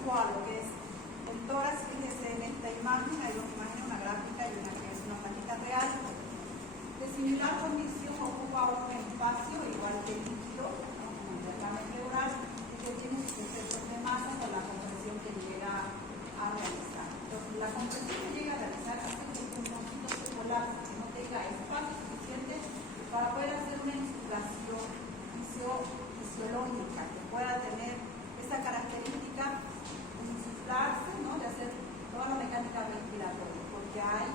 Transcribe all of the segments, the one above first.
relativo a lo que es el tórax. Fíjense en esta imagen, hay dos imágenes, una gráfica y una que es una plática real. De similar condición ocupa un espacio igual que el líquido, ¿no? Como el derrame pleural, que tiene sus efectos de masa por la compresión que llega a realizar. Entonces, la compresión que llega a realizar hace que el pulmoncito se colapse, que no tenga espacio suficiente para poder hacer una insuflación fisiológica, que pueda tener esa característica de insuflarse, ¿no? De hacer toda la mecánica respiratoria, porque hay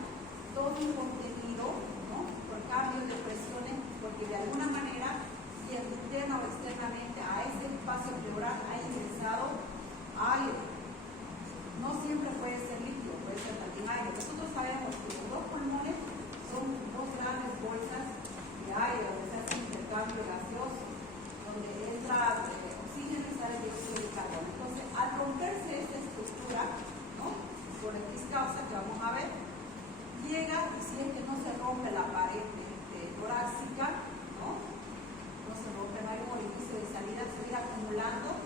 todo un contenido, ¿no? Por cambios de presiones, porque de alguna manera, si interna o externamente a ese espacio pleural ha ingresado aire. No siempre puede ser líquido, puede ser también aire. Nosotros sabemos que los dos pulmones son dos grandes bolsas de aire, donde se hace un intercambio gaseoso, donde entra oxígeno y sale dióxido de carbono. Entonces, al romperse esta estructura, ¿no? Por X causa que vamos a ver, llega, y si es que no se rompe la pared torácica, no se rompe, no hay un orificio de salida, se irá acumulando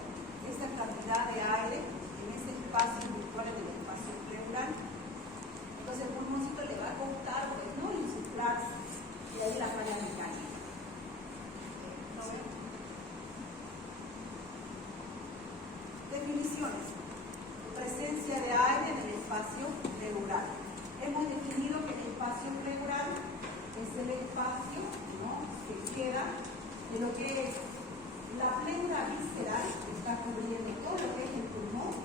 esa cantidad de aire en ese espacio virtual del espacio pleural. Entonces el pulmoncito le va a costar, pues, ¿no? Insuflarse, y ahí la falla mecánica. ¿No ven? Definiciones. Presencia de aire en el espacio pleural. Hemos definido que el espacio pleural es el espacio, ¿no? Que queda de lo que es la pleura visceral, que está cubriendo todo lo que es el pulmón,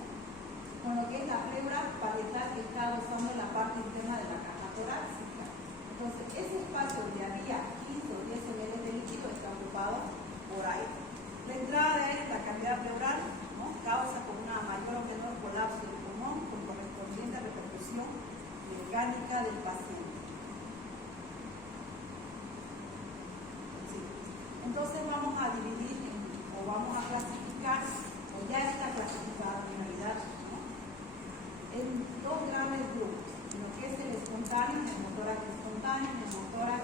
con lo que es la pleura parietal que está rozando en la parte interna de la caja torácica. Entonces, ese espacio donde había 15 o 10 ml de líquido está ocupado por aire. La entrada de aire, la cavidad pleural, ¿no? Causa con una mayor o menor colapso del pulmón, con correspondiente repercusión mecánica del paciente. Entonces vamos a dividir o vamos a clasificar, o ya está clasificada en realidad, ¿no? En dos grandes grupos, lo que es el espontáneo, el neumotórax espontáneo, neumotórax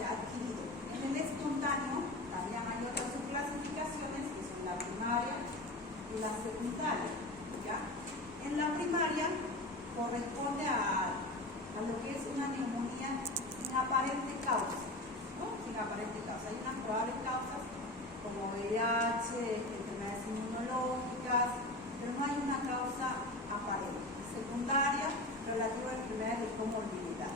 adquirido. En el espontáneo también hay otras subclasificaciones, que son la primaria y la secundaria, ¿ya? En la primaria corresponde a lo que es una neumonía sin aparente causa, ¿no? Sin aparente causa. Hay unas probables causas como VIH, enfermedades inmunológicas, pero no hay una causa aparente. Secundaria, relativa a enfermedades de comorbilidad.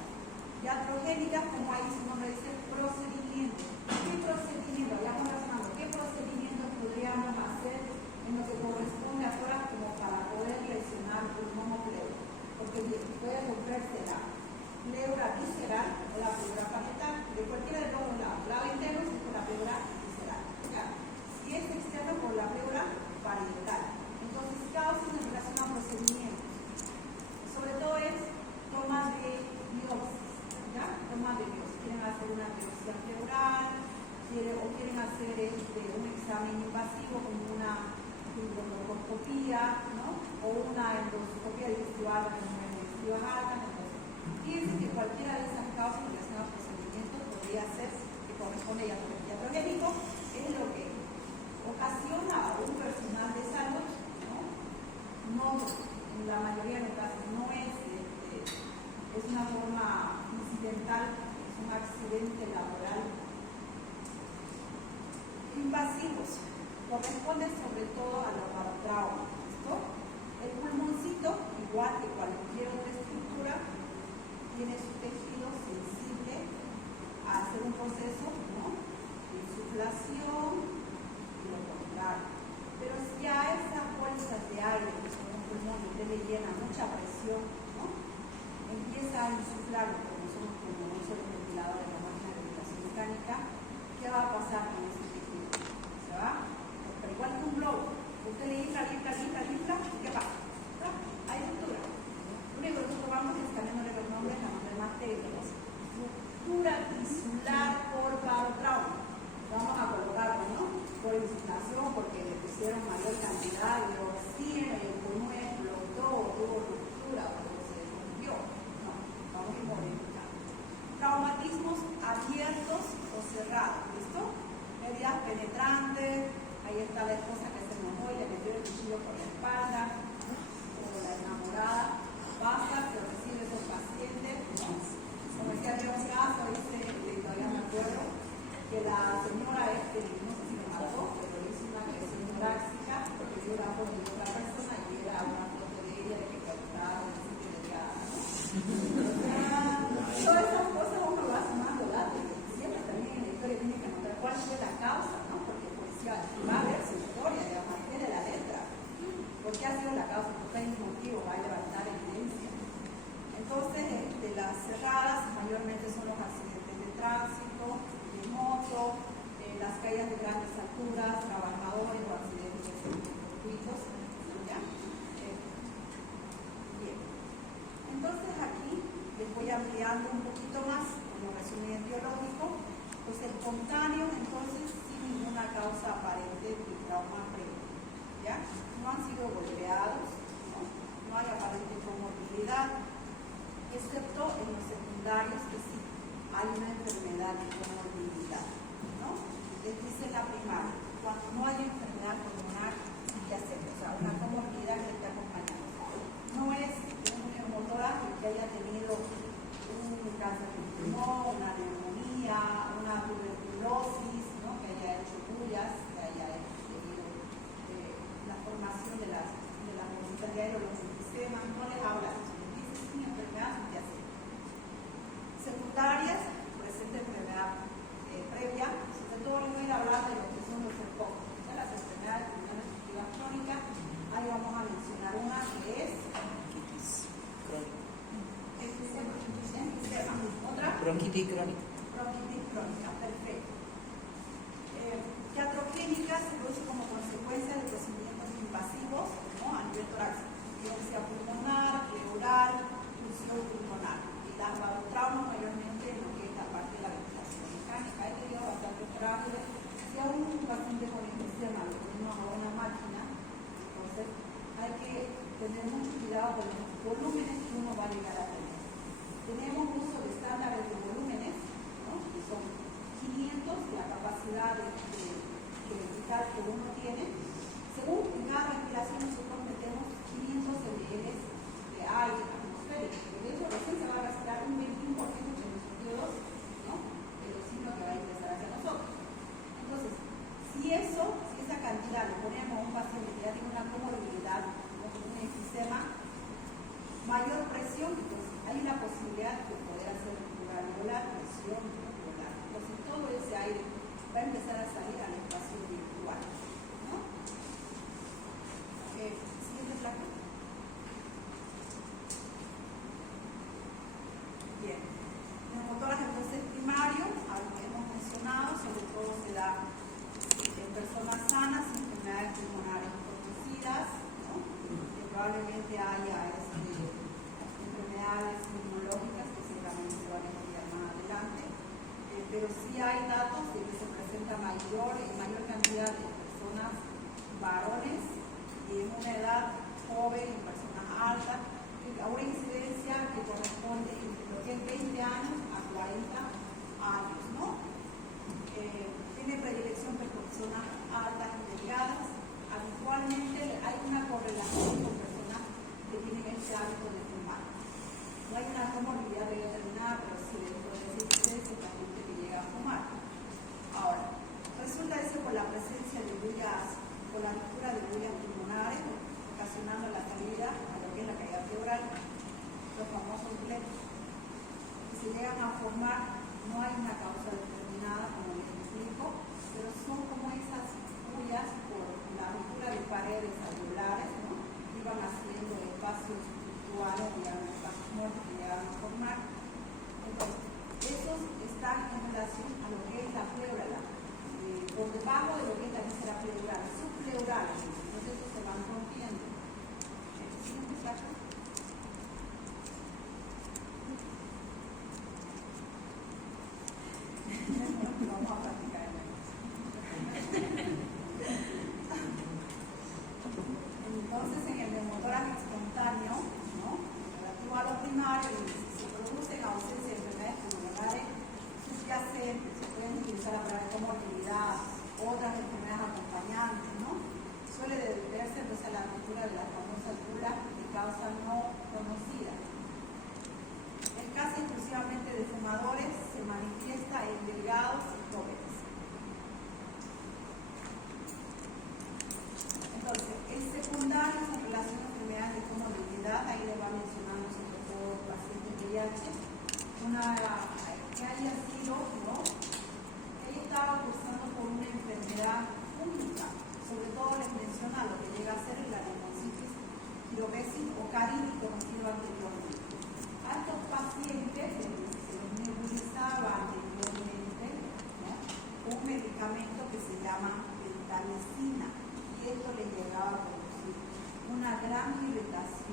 Iatrogénicas, como ahí su nombre dice, procedimiento. ¿Qué procedimiento? Ya conversando, ¿qué procedimientos podríamos hacer en lo que corresponde a horas como para poder lesionar pulmón o pleura? Porque puede romperse la pleura visceral o la pleura parietal, de cualquiera de los dos lados, lado interno es por la pleura visceral, ¿ya? Si es externo, por la pleura parietal. Entonces, causas en relación a procedimientos, sobre todo es toma de biopsis, ¿ya? Toma de biopsis, quieren hacer una biopsia pleural, quieren hacer un examen invasivo como una broncooscopía, ¿no? O una endoscopia digestiva alta. Fíjense que cualquiera de esas causas relacionadas a procedimientos podría ser que corresponde a iatrogénico, es lo que ocasiona a un personal de salud, no en la mayoría de los casos no es una forma incidental, es un accidente laboral. Invasivos corresponden sobre todo a los barotraumas. El pulmoncito, igual que cualquier otra estructura, tiene su tejido sensible a hacer un proceso, ¿no? De insuflación y lo contrario. Pero si a esas bolsas de aire que son los pulmones usted le llena mucha presión, ¿no? Empieza a insuflar, como son los pulmones, son los ventiladores, la máquina de ventilación mecánica, ¿qué va a pasar con ese tejido? ¿Se va? Pero igual que un globo, usted le infla, ¿y qué pasa? Hay ruptura. Lo único que nosotros vamos es cambiándole los nombres a nombres más técnicos. Ruptura tisular por barotrauma. Vamos a colocarlo, ¿no? Por insuflación, porque le pusieron mayor cantidad de oxígeno y el pulmón explotó, tuvo ruptura, o se rompió. No, vamos a ir modificando. Traumatismos abiertos o cerrados, ¿listo? Heridas penetrantes, ahí está la esposa que se apuñaló y le metió el cuchillo por la espalda, o la enamorada, pasa, que recibe esos pacientes, ¿no? Como decía, había un caso, todavía me acuerdo, que la señora no sé si le mató, pero hizo una agresión torácica, porque dio la foto de otra persona y era una foto de ella de que causaba un sitio de cara, ¿no? Todas esas cosas uno va sumando datos, siempre también en la historia tiene que anotar cuál fue la causa, ¿no? Porque pues, va a ver su historia, digamos, tiene la letra. ¿Por qué ha sido la causa? Porque hay un motivo, va a levantar evidencia. Entonces, las cerradas mayormente son los accidentes de tránsito, de moto, las caídas de grandes alturas, trabajadores o accidentes fortuitos. ¿Ya? Bien. Entonces, aquí les voy ampliando un poquito más, como resumen biológico. Pues espontáneo, entonces, sin ninguna causa aparente de trauma previo. ¿Ya? No han sido golpeados, no hay aparente comorbilidad, excepto en los secundarios que sí hay una enfermedad de comorbilidad, ¿no? Les dice la primaria, cuando no hay enfermedad pulmonar, ¿qué hacemos? O sea, una comorbilidad que está acompañando. No es un neumotórax que haya tenido un cáncer de pulmón, una neumonía, una tuberculosis, ¿no? Que haya hecho bullas, que haya tenido la formación de las bolsitas de aire o los emfisema, no les habla de eso. Enfermedad subyacente. Secundarias, presente enfermedad previa, sobre todo les voy a hablar de lo que son los EPOC, las enfermedades pulmonares obstructivas crónicas. Ahí vamos a mencionar una que es otra bronquitis crónica. Bronquitis crónica, perfecto. Iatrogénica se produce como consecuencia de procedimientos invasivos, ¿no? A nivel torácico, sea pulmonar, pleural, pulmonar. Y las barotraumas mayormente en lo que es la parte de la ventilación mecánica. He tenido bastante rápido. Si a un paciente con infección lo ponemos a una máquina, entonces hay que tener mucho cuidado de los volúmenes que uno va a llegar a tener. Tenemos uso de estándares de volúmenes, ¿no? Que son 500, la capacidad de vital que uno tiene. Según cada ventilación nosotros metemos 500 ml de aire atmosférico, porque eso recién se va a gastar un 21% de nuestro CO2, ¿no? El oxígeno que va a ingresar hacia nosotros. Entonces, si esa cantidad le ponemos a un paciente que ya tiene una comorbilidad, ¿no? Con un enfisema, mayor presión, entonces hay una posibilidad de poder hacer alveolar, presión alveolar. Entonces, todo ese aire va a empezar a salir al espacio virtual, ¿no? Siguiente slide. Bien. Neumotórax entonces primario, algo que hemos mencionado, sobre todo se da en personas sanas, enfermedades pulmonares conocidas, ¿no? Que probablemente haya enfermedades inmunológicas que seguramente se van a estudiar más adelante, pero sí hay datos de que se presenta mayor cantidad de personas varones y en una edad joven, en personas altas, a una incidencia que corresponde entre lo que es 20 años a 40 años, ¿no? Tiene predilección por personas altas y delgadas. Habitualmente hay una correlación con personas que tienen este hábito de fumar. No hay una comorbilidad determinada, pero sí dentro de esa incidencia la gente que llega a fumar. Ahora, resulta eso por la presencia de bullas, por la ruptura de bullas pulmonares, ocasionando la salida a lo que es la caída pleural, los famosos bleps. Si se llegan a formar, no hay una causa determinada, como les explico, pero son como esas bullas por la ruptura de paredes alveolares, ¿no? Iban haciendo espacios virtuales, digamos, espacios muertos que llegaban a formar. Entonces, estos están en relación a lo que es la pleura, por debajo de lo que es la víscera pleural, subpleural, entonces estos se van rompiendo. Siguiente slide. Vamos a practicar en eso.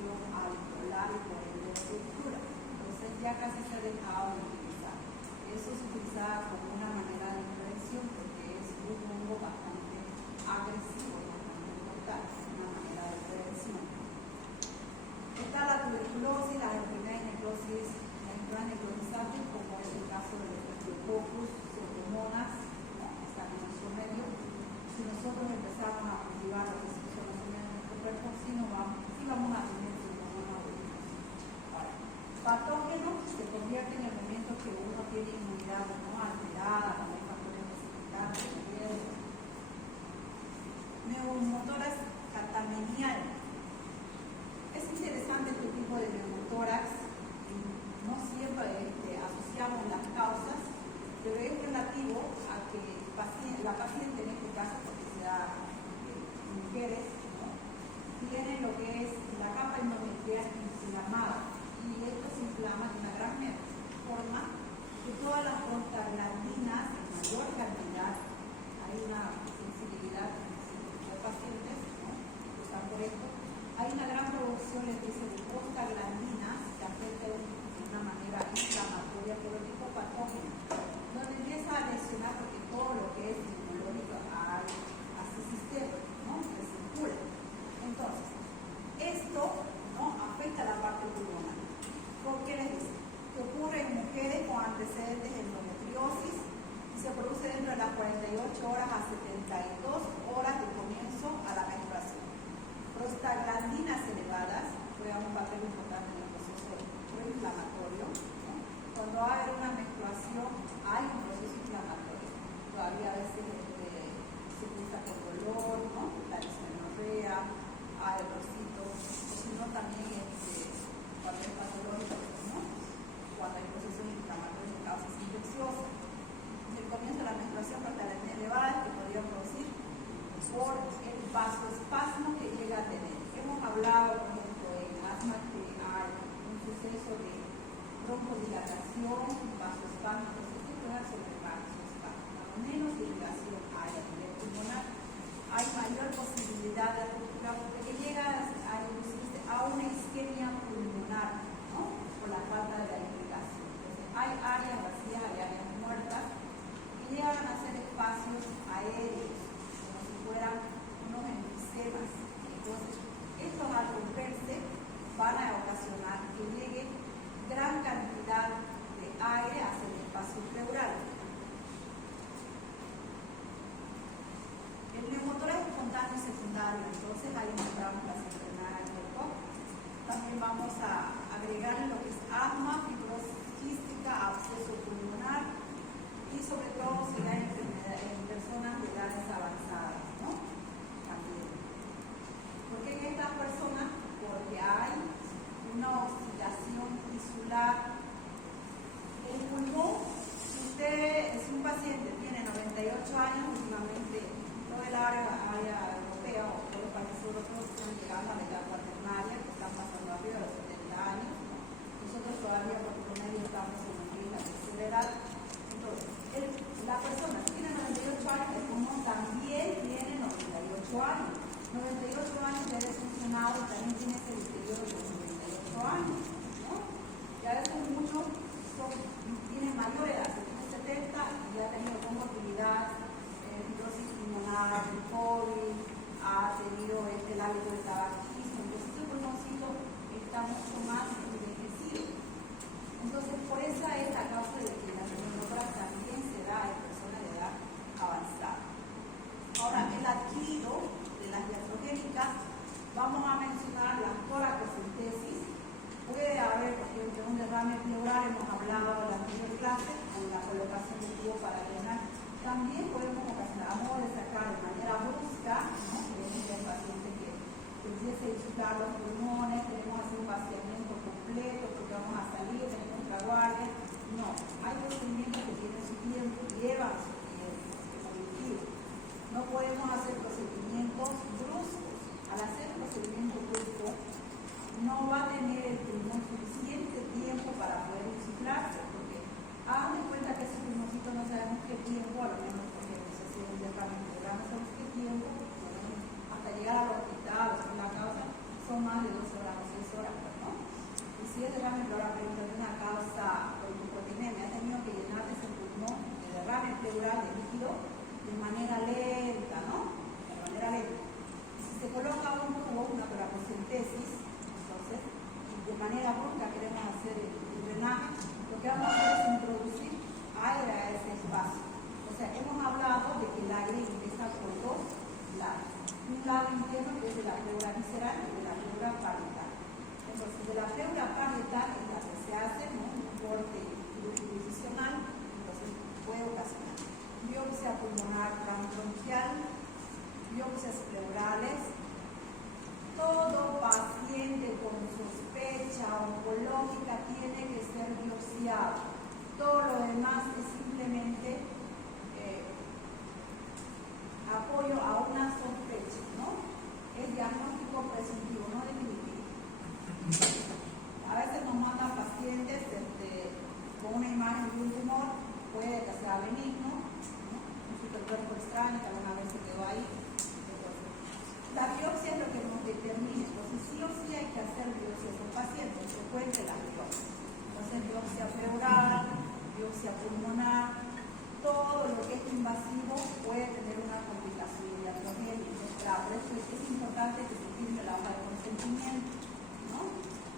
reacción alveolar y por ende de ruptura. Entonces ya casi se ha dejado de utilizar. Eso se utilizaba como una manera de prevención porque es un hongo bastante agresivo, bastante mortal, una manera de prevención. Está la tuberculosis, la enfermedad necrosis, la enfermedad necrotizante, como es el caso de los Staphylococcus, Pseudomonas, está en nuestro medio. Si nosotros empezamos a cultivar lo que son los de nuestro cuerpo, sí vamos a tener Pseudomonas. Ahora, patógenos se convierte en el momento que uno tiene inmunidad no alterada, también factores precipitantes, neumotórax catamenial. Es interesante este tipo de neumotórax, no siempre asociamos las causas, pero es relativo a que la paciente, en este caso, porque se da mujeres, ¿no?, tiene lo que es la capa endometrial inflamada, y esto se inflama de una gran forma que todas las prostaglandinas en mayor cantidad, hay una sensibilidad en los pacientes, ¿no?, que están por esto. Hay una gran producción, les dice, de prostaglandinas que afecta de una manera inflamatoria por el tipo patógeno, donde empieza a lesionar porque todo lo que es inmunológico hace sistema, ¿no?, que circula. Entonces, esto, ¿no?, afecta la parte pulmonar. ¿Por qué les dice? Que ocurre en mujeres con antecedentes de endometriosis y se produce dentro de las 48 horas a 72 horas de comienzo a la menstruación. Prostaglandinas elevadas juegan un papel importante en el proceso proinflamatorio, ¿no? Cuando hay una menstruación hay un proceso inflamatorio. Todavía a veces se usa con dolor, ¿no?, la dismenorrea, hay rosito, o si no también cuando es patológico, ¿no?, cuando hay procesos inflamatorios de causas infecciosas. El comienzo de la menstruación prostaglandina elevada que podría producir por el vasoespasmo que llega a tener. Hemos hablado, por ejemplo, en asma que hay un suceso de broncodilatación, vasoespasmo, entonces se puede sobre el vasoespasmo. Cuando menos dilatación hay a nivel pulmonar, hay mayor posibilidad de ruptura porque llega a inducirse a una isquemia pulmonar, ¿no?, por la falta de la irrigación. Entonces, hay áreas vacías, hay áreas muertas que llegan a ser espacios aéreos, fueran unos enfisemas. Entonces, estos al romperse van a ocasionar que llegue gran cantidad de aire hacia el espacio pleural. El neumotórax espontáneo y secundario, entonces ahí encontramos las enfermedades del cuerpo. También vamos a agregar lo que es asma, fibrosis quística, absceso pulmonar y sobre todo se da en personas de edades avanzadas, ¿no?, también. ¿Por qué en estas personas? Porque hay una oxidación tisular. El pulmón, si usted es un paciente, tiene 98 años, últimamente todo el área europea o todos los países europeos están llegando a la edad cuaternaria, que están pasando arriba de los 70 años. Nosotros todavía por promedio estamos en la tercera edad. Entonces, la persona que tiene 98 años, el pulmón también tiene 98 años. 98 años ya es funcionado y también tiene ese deterioro de los 98 años, ¿no? Ya veces muchos tienen mayor edad, se tiene 70 y ya ha tenido comorbilidad, fibrosis pulmonar, el COVID, ha tenido el hábito de tabaquismo, entonces este pulmoncito está mucho más envejecido. Entonces, por esa es la causa de que la neumotórax también se da en personas de edad avanzada. Ahora, el adquirido de las iatrogénicas, vamos a mencionar la toracocentesis. Puede haber, por ejemplo, un derrame pleural, hemos hablado en la anterior clase, con la colocación de tubo para drenar. También podemos ocasionar, a modo de sacar de manera brusca, ¿no?, que es el paciente que empiece a insular los pulmones, queremos hacer un vaciamiento completo porque vamos a salir de nuestra guardia. No, hay procedimientos que tienen su tiempo, llevan su tiempo, evolutivo. No podemos hacer procedimientos bruscos. Al hacer un procedimiento brusco, no va a tener el pulmón suficiente tiempo para poder insuflarse, porque hagan de cuenta que ese pulmoncito no sabemos qué tiempo, a lo menos porque se hace un derrame pleural, no sabemos qué tiempo, hasta llegar al hospital, o sea, la causa, son más de 12 biopsias pleurales. Todo paciente con sospecha oncológica tiene que ser biopsiado. Todo lo demás es simplemente apoyo a una sospecha, ¿no? Es diagnóstico presuntivo, no definitivo. A veces nos mandan pacientes con una imagen de un tumor, puede que sea benigno, ¿no? Un cuerpo extraño que alguna vez se quedó ahí. La biopsia es lo que nos determina, entonces sí o sí hay que hacer biopsias en pacientes, frecuente las biopsias. Entonces biopsia pleural, biopsia pulmonar, todo lo que es invasivo puede tener una complicación iatrogénica. Por eso es importante que se firme la hoja de consentimiento, ¿no?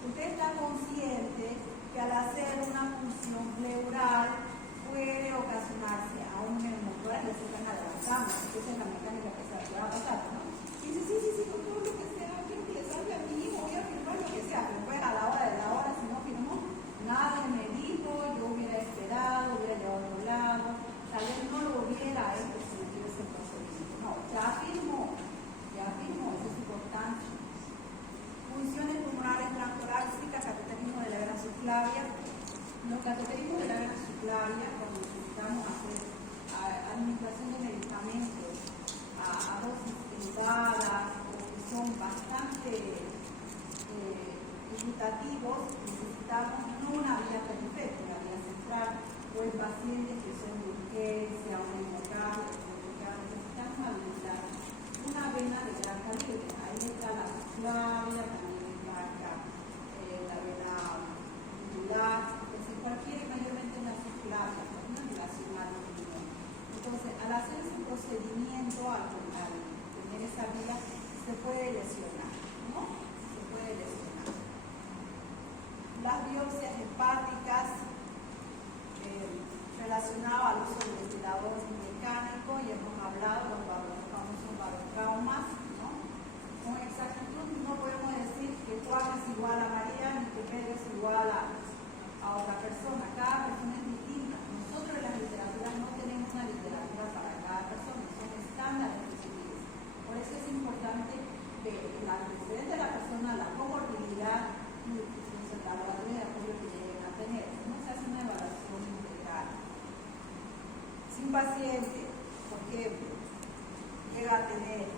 Usted está consciente que al hacer una función pleural puede ocasionarse a un neumotórax que se van a la cama, que esa es la mecánica que se va a pasar, ¿no? Y dice, sí, con todo lo que sea, quiero que le salga a mí, voy a firmar lo que sea, pero pues a la hora de la hora, si no firmó, nadie me dijo, yo hubiera esperado, hubiera llevado a otro lado, tal vez no lo hubiera hecho si no tuviese ese procedimiento. No, ya firmó, eso es importante. Funciones pulmonares transtorácicas, cateterismo de la vena subclavia. Los cateterismos de la vena subclavia, cuando necesitamos hacer administración de medicamentos a dosis elevadas o que son bastante irritativos, necesitamos no una vía periférica, una vía central, o en pacientes que son de urgencia o hemorragia, necesitamos habilitar una vena de gran calibre. Ahí está la subclavia, también está acá la vena jugular, entonces cualquier, mayormente una subclavia, una relacional. Entonces, al hacer ese procedimiento, al tener esa vía, se puede lesionar, ¿no? Se puede lesionar. Las biopsias hepáticas relacionadas al uso del ventilador mecánico, y hemos hablado de los famosos barotraumas, ¿no? Con exactitud no podemos decir que Juan es igual a María ni que Pedro es igual a otra persona. Cada persona es distinta. Nosotros en las literaturas no tenemos una literatura para cada persona, son estándares que se utilizan. Por eso es importante ver el antecedente de la persona, la comorbilidad y los laboratorios de apoyo que lleguen a tener. No se hace una evaluación integral. Si un paciente, por ejemplo, llega a tener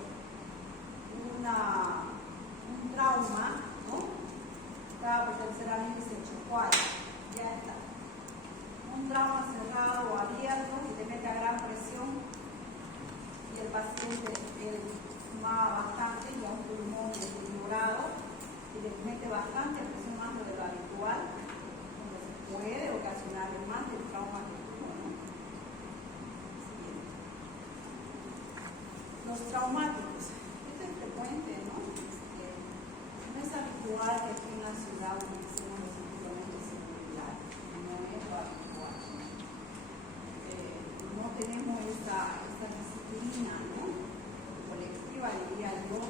un trauma, ¿no? Estaba por tercera vez y se chocó ahí, ya está. Un trauma cerrado o abierto y te mete a gran presión y el paciente fumaba bastante y a un pulmón deteriorado y le mete bastante presión más de lo habitual, entonces puede ocasionar más del trauma del pulmón. Los traumáticos, esto es frecuente, ¿no? No es habitual que aquí en la ciudad utilicemos los equipamientos de seguridad, no es lo habitual. No tenemos esta disciplina, ¿no? Colectiva, diría yo,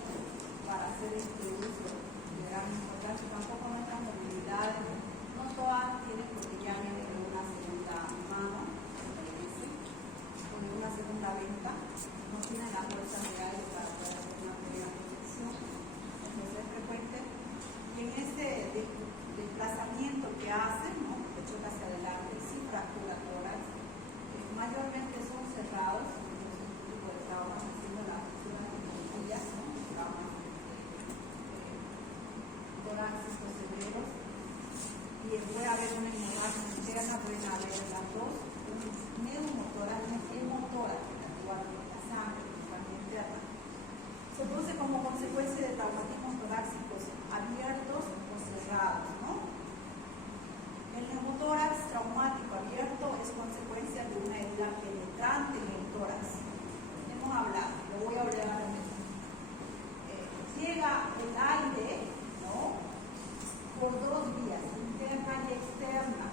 para hacer este uso de gran importancia. Tampoco nuestras movilidades, no todas tienen, porque ya vienen de una segunda mano, o de una segunda venta, no tienen las fuerzas legales para poder hacer una primera protección. Entonces es frecuente. Y en ese desplazamiento que hacen, ¿no? Que choca hacia adelante, sin fractura tórax, mayormente son cerrados, entonces un tipo de traumas, haciendo las fracturas de costillas, ¿no? Traumas torácicos severos, y puede haber una hemorragia interna, pueden haber las dos, un neumotórax, un hemotórax, la sangre, la interna. Se produce como consecuencia de traumatismos torácicos abiertos o cerrados, ¿no? El neumotórax traumático abierto es consecuencia de una herida penetrante en el tórax. Hemos hablado, lo voy a hablar ahora mismo. Llega el aire, ¿no? Por dos vías, interna y externa.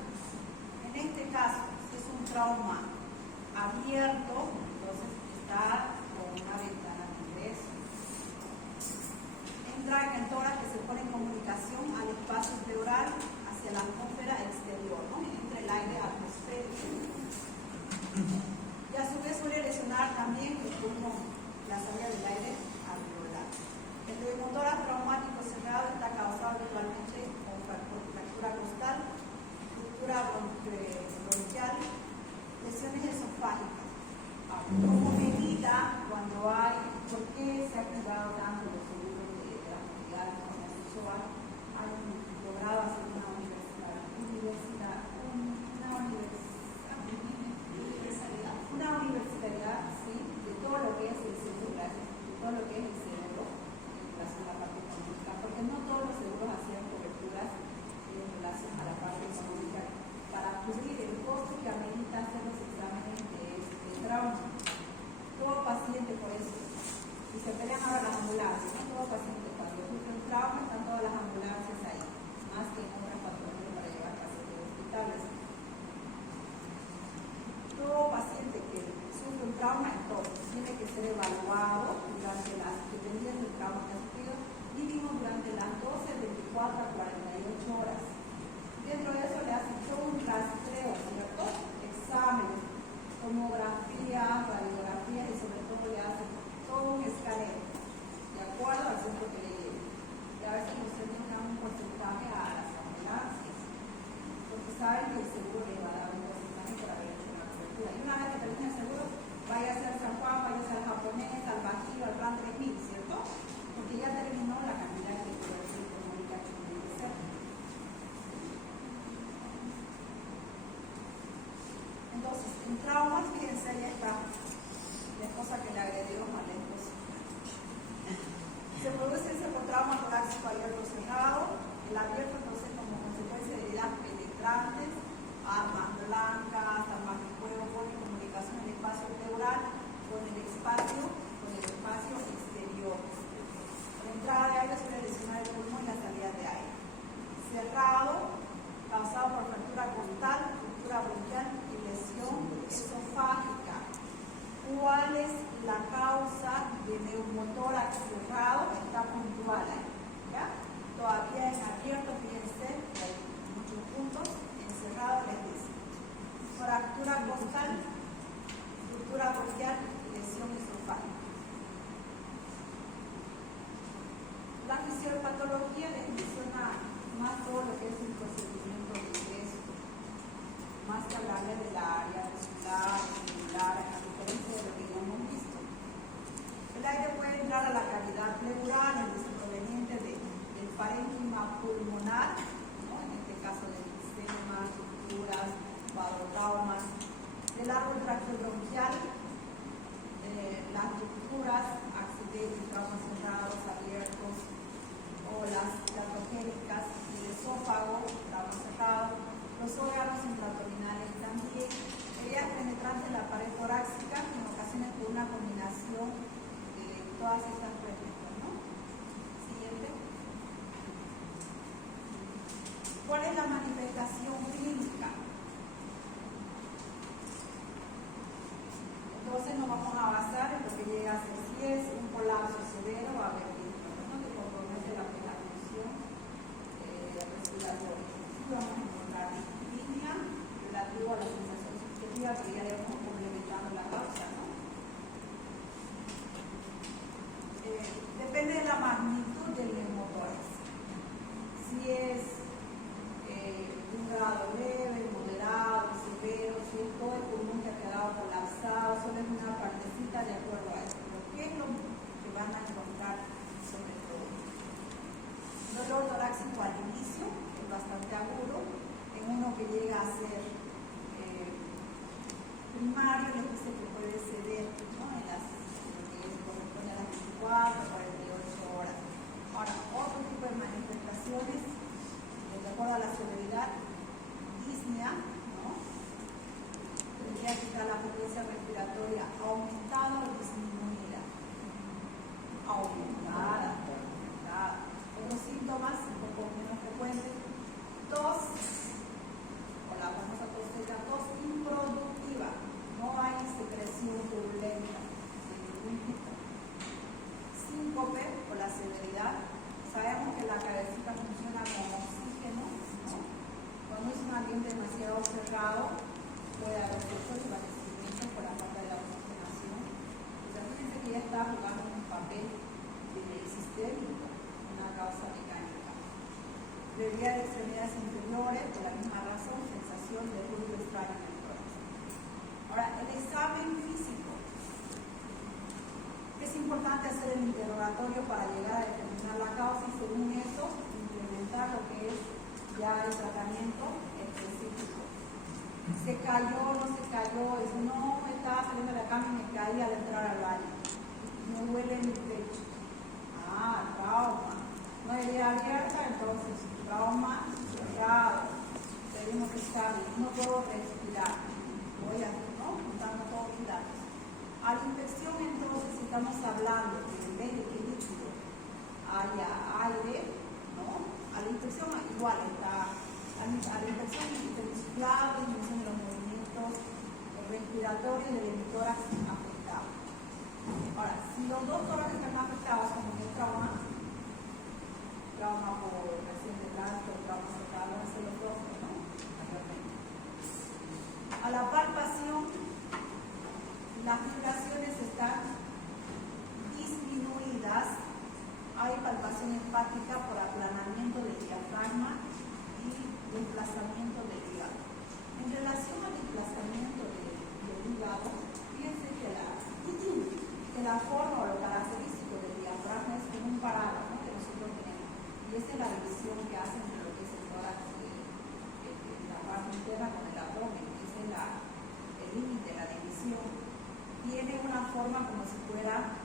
En este caso, si es un trauma abierto, entonces está con una ventana de ingreso. Entra en el tórax que se pone en comunicación El motor traumático cerrado está causado habitualmente por fractura costal, ruptura bronquial, lesiones esofágicas. Como medida, cuando hay, ¿por qué se ha activado tanto los seguros de la comunidad homosexual? Han logrado hacer una universidad sí, de todo lo que es el seguro, de todo lo que es el seguro en relación a la parte económica, porque no todos los seguros hacían coberturas en relación a la parte económica para cubrir el costo que amerita hacer los exámenes de trauma. Todo paciente, por eso, y se pelean ahora las ambulancias, no todo paciente, cuando sufre un trauma están todas las ambulancias ahí, más que en otras patologías para llevar pacientes a hospitales. Todo paciente que sufre un trauma, entonces, tiene que ser evaluado durante dependiendo del trauma que ha sufrido, mínimo durante las 12, 24 a 48 horas. Dentro de eso le hacen todo un rastreo, ¿cierto? Exámenes, tomografías, radiografías y sobre todo le hacen todo un escaneo, de acuerdo al centro que le lleve. Y a veces los centros dan un porcentaje a las ambulancias, porque saben que el seguro le va a dar un porcentaje por haber hecho una cobertura. Y una vez que termine el seguro, vaya a ser San Juan, vaya a ser al japonés, al Bajío, al plan 3000, ¿cierto? Porque ya terminó la cantidad de cobertura económica que tiene que ser. Entonces, en traumas, fíjense, ya está la esposa que le agredió a la esposa. Se produce ese trauma torácico abierto cerrado, el abierto entonces como consecuencia de heridas penetrantes, armas blancas, armas de fuego, pone comunicación en el espacio pleural con el espacio exterior. La entrada de aire suele lesionar el pulmón y la salida de aire. Cerrado, causado por fractura costal, ruptura bronquial y lesión esofágica. ¿Cuál es la causa de neumotórax cerrado? Está puntual ahí, ¿ya? Todavía en abierto, fíjense, hay muchos puntos, en cerrado les dice. Fractura costal, ruptura bronquial y lesión esofágica. La fisiopatología les menciona más todo lo que es el procedimiento de ingreso, más que hablarle del área muscular, celular, a diferencia de lo que ya hemos visto. El aire puede entrar a la cavidad pleural, el proveniente del parénquima pulmonar, ¿no? En este caso del sistema, estructuras, barotraumas, del árbol tracto bronquial, las rupturas, accidentes, traumas cerrados, abiertos, o las iatrogénicas, el esófago, trauma cerrado, los órganos intraabdominales también, heridas penetrantes en la pared torácica, en ocasiones por una combinación de todas estas réplicas, ¿no? Siguiente. ¿Cuál es la manifestación clínica? Entonces nos vamos a basar en lo que llega a ser, si es un colapso severo, va a haber ¿no? que compromete la función respiratoria. Vamos a encontrar línea relativo a la sensación subjetiva que ya le hemos complementado la causa, ¿no? Depende de la magnitud del neumotórax. Si es un grado leve, moderado, severo, si es todo el pulmón que ha quedado colapsado, solo es una partecita de acuerdo a esto. ¿Qué es lo que van a encontrar sobre todo? Dolor torácico al inicio, que es bastante agudo, en uno que llega a ser primario, les dice que puede ceder, ¿no? En lo que corresponde a las 24, 48 horas. Ahora, otro tipo de manifestaciones, de acuerdo a la severidad, disnea, ¿no? Tendría que estar la frecuencia respiratoria aumentada o disminuida. Aumentada. Otros síntomas un poco menos frecuentes, tos, o la famosa tos seca, tos improductiva, no hay secreción turbulenta de ningún tipo. Síncope, por la severidad, sabemos que la cabecita funciona como oxígeno, ¿no? Cuando es un ambiente demasiado mayoría de extremidades inferiores, por la misma razón, sensación de ruido extraño en el tórax. Ahora, el examen físico. Es importante hacer el interrogatorio para llegar a determinar la causa y según eso implementar lo que es ya el tratamiento específico. ¿Se cayó, no se cayó? No, me estaba saliendo de la cama y me caí al entrar al baño. Me duele mi pecho. Ah, trauma. No hay herida abierta, entonces trauma cerrado. Tenemos que estar bien. No puedo respirar. Voy a, ¿no? Juntando todos los datos. A la infección, entonces, estamos hablando que en vez de que líquido haya aire, ¿no? A la infección igual está, a la infección interinsular, disminución de los movimientos respiratorios del tórax afectado. Ahora, si los dos tórax están afectados, como en el trauma por accidente de tránsito, trauma cervical, van a ser los dos, ¿no? A la palpación, las vibraciones están disminuidas. Hay palpación hepática por aplanamiento del diafragma y desplazamiento del hígado. En relación al desplazamiento del hígado, fíjense que la forma o lo característico del diafragma es como un parado, ¿no? Que nosotros tenemos. Y esa es la división que hacen entre lo que es el tórax la parte interna con el abdomen. Ese es el límite, la división. Tiene una forma como si fuera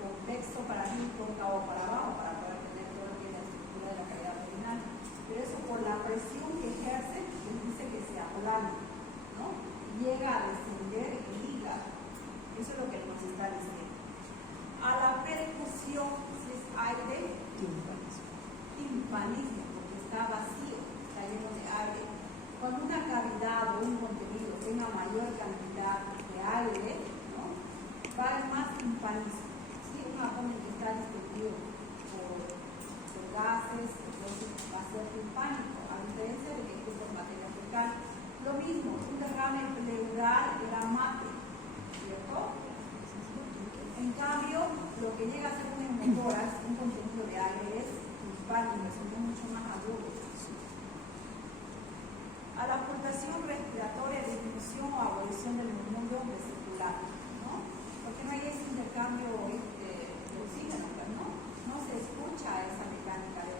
convexo para arriba y cóncavo para abajo, para poder tener todo lo que es la estructura de la cavidad abdominal. Pero eso por la presión que ejerce, les dice que se aplana, ¿no? Llega a descender el hígado. Eso es lo que nos está diciendo. A la percusión, si es aire, timpanismo, porque está vacío, está lleno de aire. Cuando una cavidad o un contenido tenga mayor cantidad de aire, ¿no? Va a haber más timpanismo. Si un abdomen que está distendido por gases, entonces va a ser timpánico, a diferencia de que es por materia fecal. Lo mismo, un derrame pleural gramate, ¿cierto? En cambio, lo que llega a ser un hemotórax, un contenido de aire, es timpánico, es mucho más agudo. A la ocultación respiratoria, disminución o abolición del murmullo vesicular, ¿no? Porque no hay ese intercambio de oxígeno, ¿no? No se escucha esa mecánica de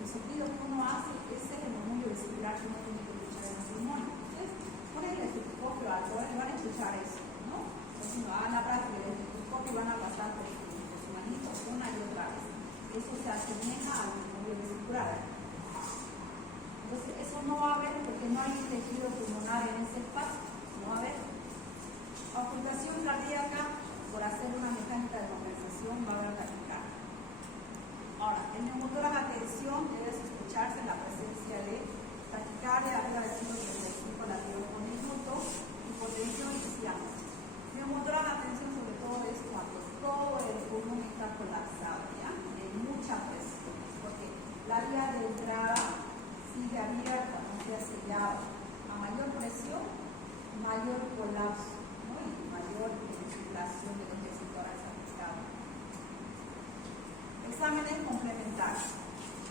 el sonido que uno hace es el murmullo vesicular que uno tiene que escuchar en los pulmones. Entonces, ponen el estetoscopio alto y van a escuchar eso, ¿no? Entonces, hagan la práctica del estetoscopio y van a pasar por su manito una y otra vez. Eso se asemeja al murmullo vesicular. Entonces, eso no va a haber porque no hay tejido pulmonar en ese espacio. No va a haber. Ocultación cardíaca, por hacer una mecánica de compensación, va a haber taquicardia. Ahora, el neumotórax de atención debe sospecharse la presencia de taquicardia arriba de 135 latidos por minuto, hipotensión y ciánosis. Neumotórax de atención, sobre todo, es cuando todo el pulmón está colapsado, ¿ya? De mucha presión, porque la vía de entrada sigue abierta, no se ha sellado. A mayor presión, mayor colapso, ¿no? Y mayor circulación de lo que es el tórax afectado. Exámenes complementarios.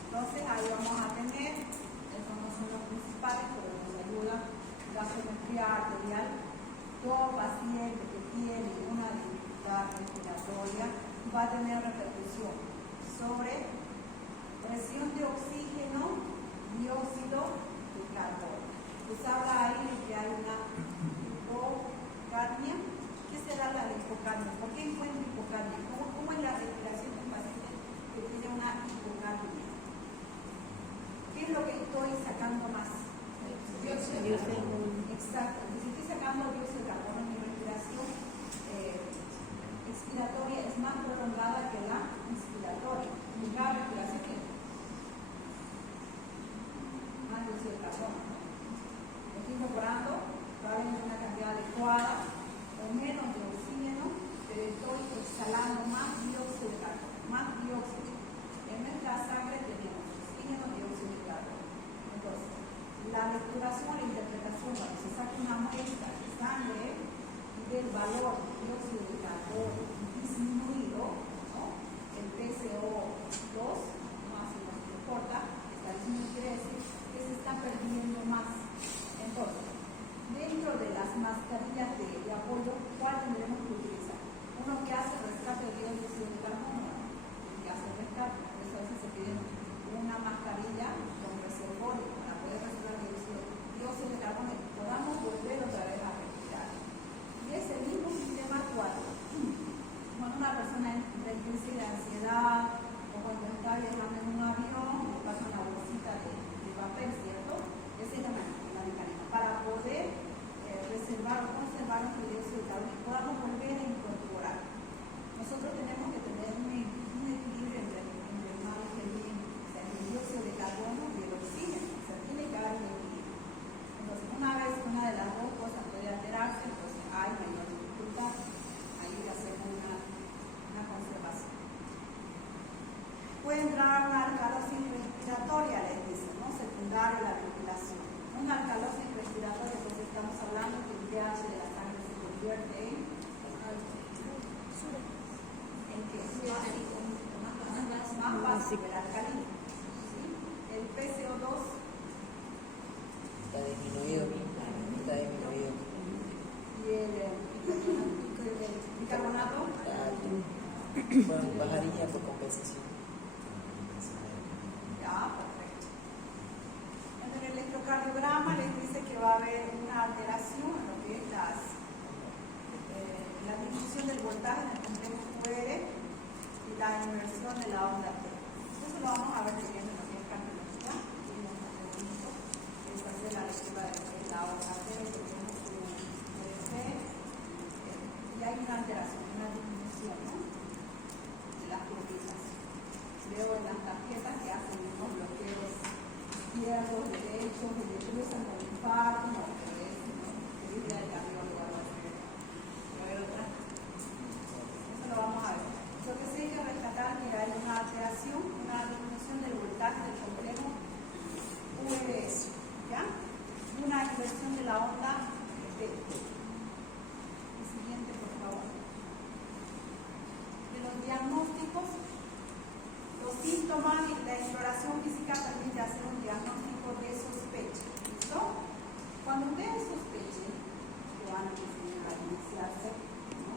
Entonces, ahí vamos a tener, estos no son los principales, pero nos ayuda gasometría arterial. Todo paciente que tiene una dificultad respiratoria va a tener repercusión sobre presión de oxígeno, dióxido de carbono. Pues habla ahí de que hay una hipocarmia. ¿Qué será la hipocarmia? ¿Por qué encuentro hipocarmia? ¿Cómo es la respiración de un paciente que tiene una hipocarmia? ¿Qué es lo que estoy sacando más? Dióxido de carbono. Exacto. Si estoy sacando dióxido de carbono, mi respiración expiratoria es más prolongada que la inspiratoria. Mi cada respiración es más dióxido de carbono. Estoy incorporando probablemente una cantidad adecuada o menos de oxígeno, pero estoy exhalando más dióxido de carbono, más dióxido. En nuestra sangre tenemos oxígeno, dióxido de carbono. Entonces, la lecturación o la interpretación cuando se saca una muestra de sangre y del valor de dióxido básico, el alcalino. ¿Sí? El PCO2 está disminuido. y el bicarbonato Bueno, bajaría por compensación. ya, perfecto. En el electrocardiograma les dice que va a haber una alteración en lo que es la disminución del voltaje en el complejo QR y la inversión de la onda T. Eso lo vamos a ver leyendo en lo que es cardiología. Y es bastante bonito. Es hacer la lectura de lo que es la onda T, que tenemos su DF, y hay una alteración, una disminución, ¿no? De las turbinas. Veo en las tarjetas que hacen unos bloqueos izquierdos, derechos, y le cruzan con infarto, no, pero es pedirle al cardiólogo algo así. ¿No hay otra? Eso lo vamos a ver. Lo que sí hay que rescatar que hay una alteración, una disminución del voltaje del complejo VBS, ¿ya? Y una inversión de la onda T. El siguiente, por favor. De los diagnósticos, los síntomas y la exploración física permite hacer un diagnóstico de sospecha. ¿Listo? Cuando ustedes sospechen, que van a iniciarse, ¿no?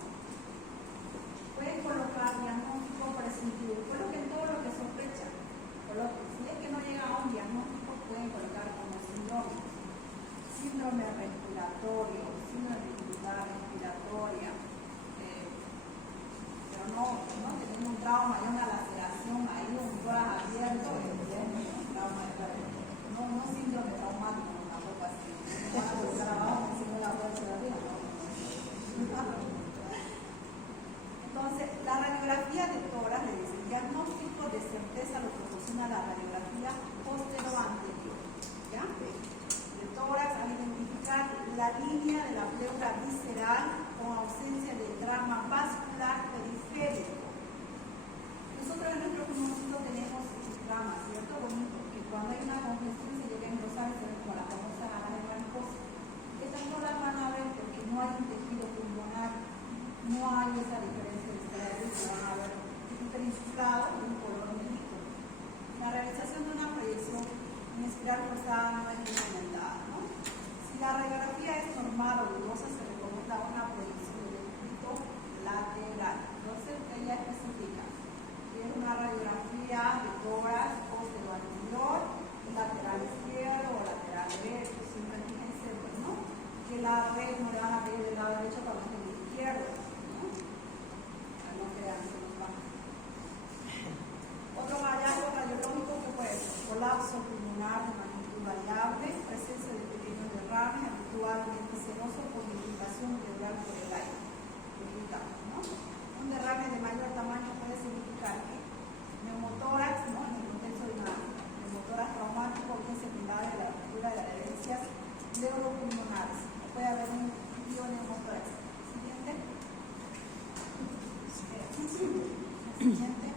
Pueden colocar diagnóstico preventivo. Coloquen todo lo que sospechan. Si es que no llega a un diagnóstico, pueden colocar como síndrome. Síndrome respiratorio, síndrome de dificultad respiratoria. Pero no tenemos un trauma, hay una laceración, hay un tórax abierto, un trauma no síndrome traumático, tampoco así. No van a colocar abajo encima de la bolsa de arriba, no. Entonces, la radiografía de tórax, le dice, el diagnóstico de certeza lo proporciona la radiografía postero-anterior. ¿Ya? De tórax, al identificar la línea de la pleura visceral con ausencia del trama vascular periférico. Nosotros en nuestro pulmoncito tenemos tramas, ¿cierto? Bonito, que cuando hay una congestión se llega a engrosar y se ve como la famosa gana de mariposa. Estas no las van a ver porque no hay un tejido pulmonar, no hay esa diferencia de estrellas, se van a ver hiperinsuflado y un color negrito. La realización de una proyección en espiral forzada no es recomendada, ¿no? Si la radiografía es normal o dudosa, se recomienda una proyección del pito lateral. Entonces, ella especifica que es una radiografía de tórax postero-anterior, lateral izquierdo o lateral derecho. Siempre fíjense, ¿no? Que la red no le van a pedir del lado derecho para el lado izquierdo, ¿no? Para no crean que nos van. Otro hallazgo radiológico que puede ser colapso pulmonar de magnitud variable, presencia de pequeños derrames, habitualmente senoso por irritación pleural por el aire. ¿No? Un derrame de mayor tamaño puede significar que neumotórax, ¿no? En el contexto de una neumotórax traumático bien secundaria de la ruptura de las herencias neuropulmonares. Puede haber un neumotórax. Siguiente. Siguiente.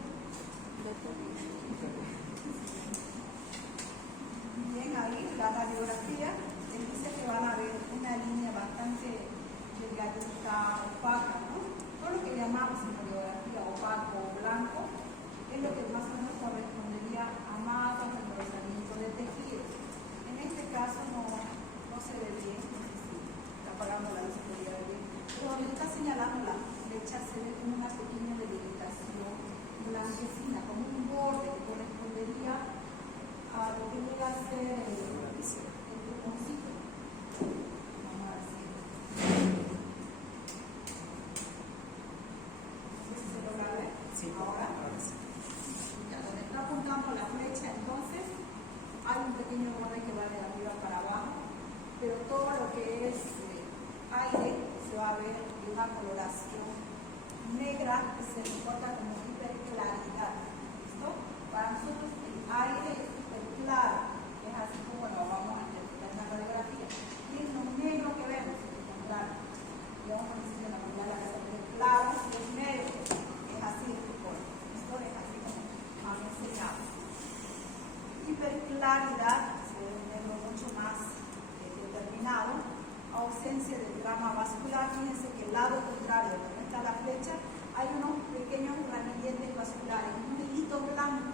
Bien, ahí la radiografía les dice que van a ver una línea bastante delgadita, opaca, ¿no? Todo lo que llamamos en radiografía opaco o blanco es lo que más o menos correspondería a masas de engrosamiento de tejido. En este caso no se ve bien, no sé si está apagando la luz, podría ver bien, pero donde está señalando la flecha se ve como una pequeña delimitación blanquecina, como un borde que correspondería a lo que llega a ser el pulmoncito. Vamos a decir. No sé si se logra ver. Sí. Ahora sí. Ya, donde está apuntando la flecha, entonces hay un pequeño borde que va de arriba para abajo, pero todo lo que es aire se va a ver en una coloración negra que se reporta como hiperclaridad. ¿Listo? Para nosotros el aire es hiperclaro, es así como lo vamos a interpretar en la radiografía. Y es lo negro que vemos, al contrario. Y vamos a decir de la manera que se ve claro, si es negro, es así el color. Esto es así como han enseñado. Hiperclaridad se ve un negro mucho más determinado. Ausencia del trama vascular, fíjense que el lado contrario, donde está la flecha, hay unos pequeños ramilletes vasculares, unos hilitos blancos.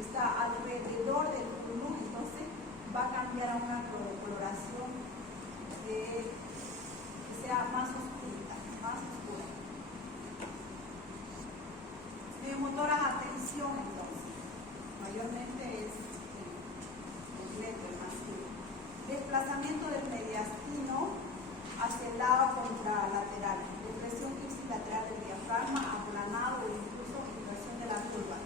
está alrededor del pulmón, entonces va a cambiar a una coloración que sea más oscura, más oscura. Neumotórax a tensión, entonces, mayormente es completo, el masivo. Desplazamiento del mediastino hacia el lado contralateral, depresión ipsilateral del diafragma, aplanado o incluso inversión de la curva.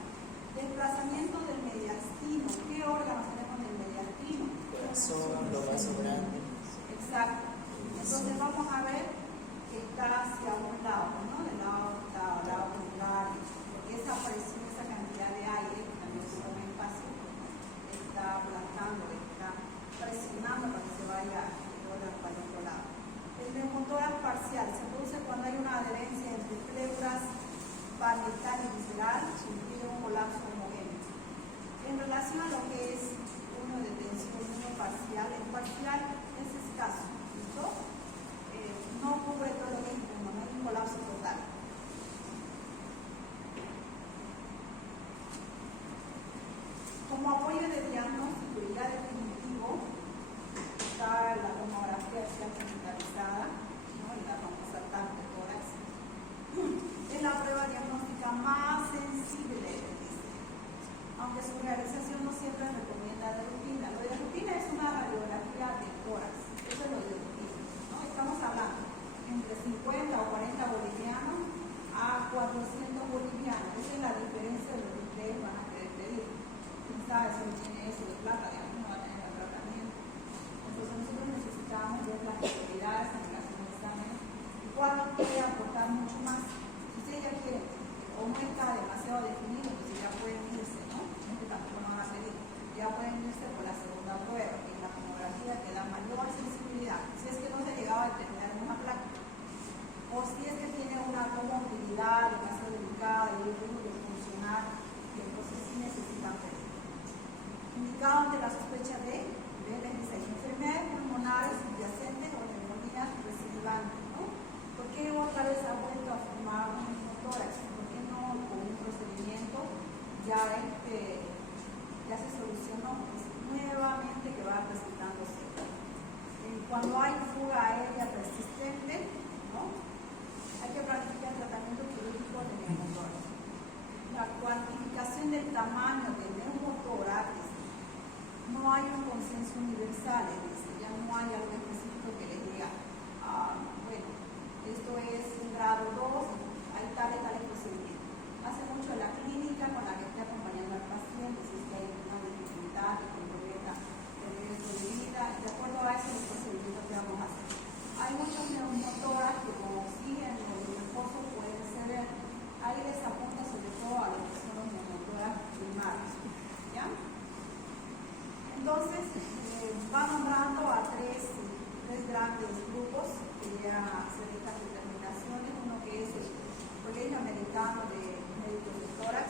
Desplazamiento del mediastino. ¿Qué órganos tenemos del mediastino? Corazón, los vasos grandes. Exacto. Entonces vamos a ver que está hacia un lado, ¿no? Del lado contrario, porque esa presión, esa cantidad de aire que también se toma en espacio, está aplastando, está presionando para que se vaya para el otro lado. El neumotórax parcial se produce cuando hay una adherencia entre pleuras parietal y visceral, se impide un colapso homogéneo. En relación a lo que es uno de tensión, uno parcial, el parcial es escaso, ¿listo? No cubre todo lo que es uno, no hay un colapso total. Como apoyo de diagnóstico y ya definitivo está la tomografía axial computarizada, ¿no? Y la famosa TAC de tórax. Es la prueba diagnóstica más sensible, dice. Aunque su realización no siempre recomienda de rutina. Lo de rutina es una radiografía de tórax. Eso es lo de rutina, ¿no? Estamos hablando entre 50 o 40 bolivianos a 400 bolivianos. Esa es la diferencia de lo que ustedes van a querer pedir. ¿Quién sabe si no tiene eso de plata? Digamos, no va a tener el tratamiento. Entonces nosotros necesitamos ver las prioridades en relación al examen y cuál puede aportar mucho más. Si ustedes ya quieren o no está demasiado definido, entonces ya pueden irse, ¿no? Este tampoco no van a pedir. Ya pueden irse por la segunda prueba, que es la tomografía que da mayor sensibilidad. Si es que no se llegaba a determinar en una placa, o si es que tiene una comorbilidad demasiado delicada y el de funcionar, y entonces sí necesitan pedir. Indicado ante la sospecha de enfermedades pulmonares subyacentes o neumonías recidivantes, ¿no? ¿Por qué otra vez ha vuelto a formar un neumotórax? ¿Por qué no con un procedimiento ya se solucionó? Pues nuevamente que va presentándose. Cuando hay fuga aérea persistente, ¿no? Hay que planificar el tratamiento quirúrgico del neumotórax. La cuantificación del tamaño del neumotórax, no hay un consenso universal, es decir, ya no hay algo específico que les diga, bueno, esto es un grado 2, hay tales procedimientos. Hace mucho la clínica con la que estoy acompañando al paciente, si es que hay una dificultad que comprometa el riesgo de vida, de acuerdo a ese procedimiento que vamos a hacer. Hay muchos neumotórax que como siguen los reposos pueden ceder, ahí les apunta sobre todo a lo que son los neumotórax primarios, ¿ya? Entonces, va nombrando a tres grandes grupos que ya se dejan determinaciones. Uno que es el Colegio Americano de Médicos de Tórax.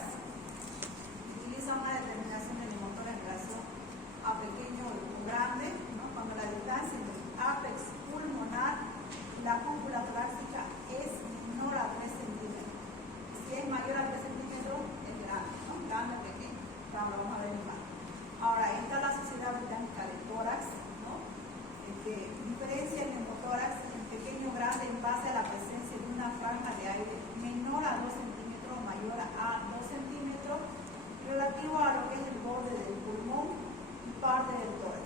Utiliza una determinación de neumotórax en relación a pequeño o grande, ¿no? Cuando la distancia entre el ápex pulmonar y la cúpula torácica es menor a 3 centímetros. Si es mayor a 3 centímetros, es grande, ¿no? Grande o pequeño. Ahora vamos a ver más. Ahora, está la Sociedad Británica de Tórax, ¿no? Que diferencia el neumotórax en pequeño o grande en base a la presencia de una franja de aire menor a 2 centímetros o mayor a 2 centímetros relativo a lo que es el borde del pulmón y parte del tórax.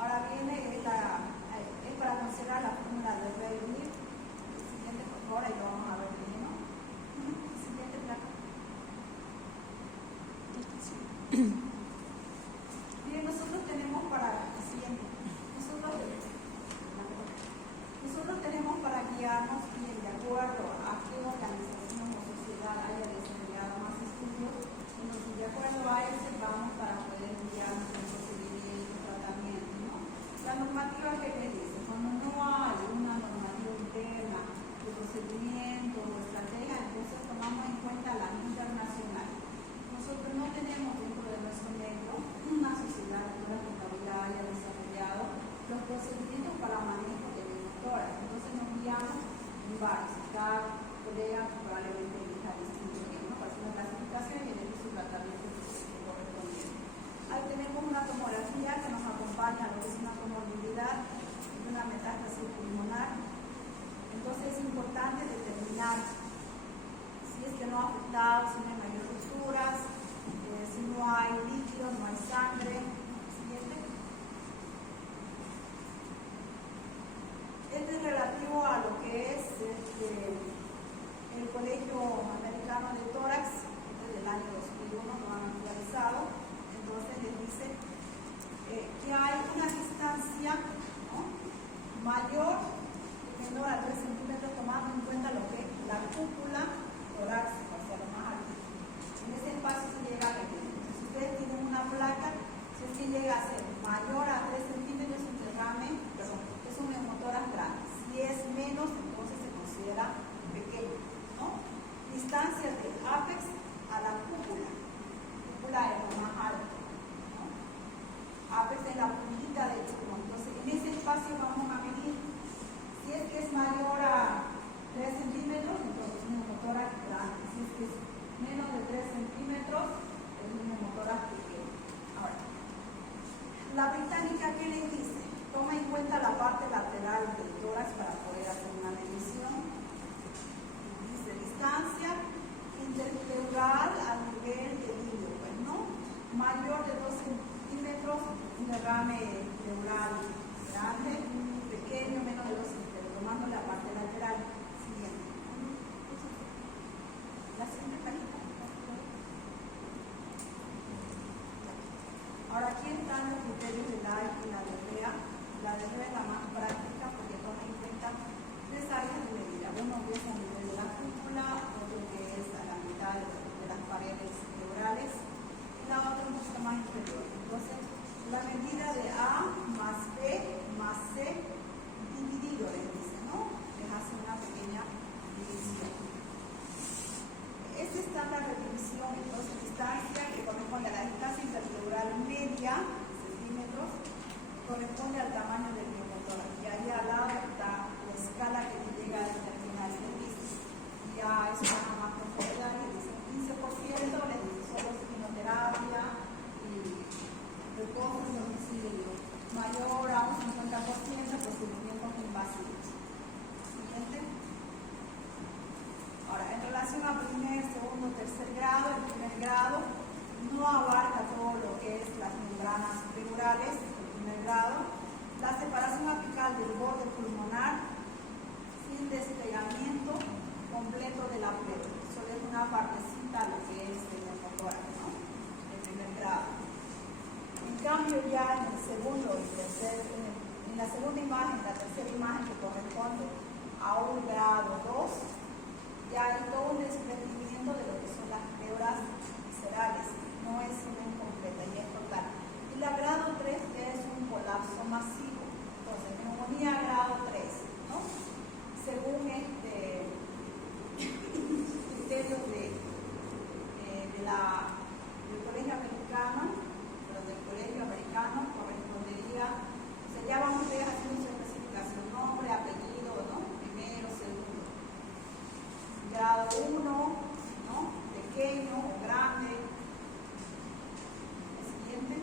Ahora viene es para considerar la fórmula de Rey-Leaf. El siguiente, por favor, ahí lo vamos a ver bien, ¿no? Siguiente placa. Bien, nosotros tenemos para el siguiente. Nosotros tenemos para guiarnos bien de acuerdo a qué organización o sociedad haya desarrollado más estudios. Entonces, de acuerdo a ese, vamos para poder guiarnos en procedimiento, tratamiento, ¿no? La normativa que les dice, cuando no hay una normativa interna de procedimiento o estrategia, entonces tomamos en cuenta la internacional. Nosotros no tenemos dentro de nuestro derrame pleural grande, pequeño, menos de 2 centímetros, tomando la parte lateral. Siguiente. La siguiente página. Ahora aquí están los criterios de la y la de REA. La de REA es la más práctica porque toma en cuenta 3 áreas de medida. Uno que es a nivel de la cúpula, otro que es a la mitad de las paredes pleurales y la otra un poquito más inferior. Entonces, la medida de A más B más C dividido, les dice, ¿no? Les hace una pequeña división. Esta estándar de división, entonces, distancia que corresponde a la distancia interpleural media, centímetros, corresponde al tamaño del biomotor. Y ahí al lado está la escala que te llega a determinar el índice. Y ya es una más profundidad, que dice 15%, les dice solo quimioterapia y reposo en domicilio. Mayor a un 50%, procedimientos invasivos. Siguiente. Ahora, en relación a primer, segundo, tercer grado, el primer grado no abarca todo lo que es las membranas pleurales, el primer grado, la separación apical del borde pulmonar sin despegamiento completo de la pleura. Solo es una partecita lo que es el neumotórax, ¿no? El primer grado. En cambio, ya en el segundo y tercer, en la segunda imagen, la tercera imagen que corresponde a un grado 2, ya hay todo un desprendimiento de lo que son las pleuras viscerales. No es una incompleta y es total. Y la grado 3 es un colapso masivo. Entonces, neumonía grado 3, ¿no? Según criterios del colegio americano, pero del colegio americano correspondería, o sea, ya vamos a ver haciendo su especificación, nombre, apellido, ¿no? Primero, segundo. Grado 1, ¿no? Pequeño o grande. El siguiente.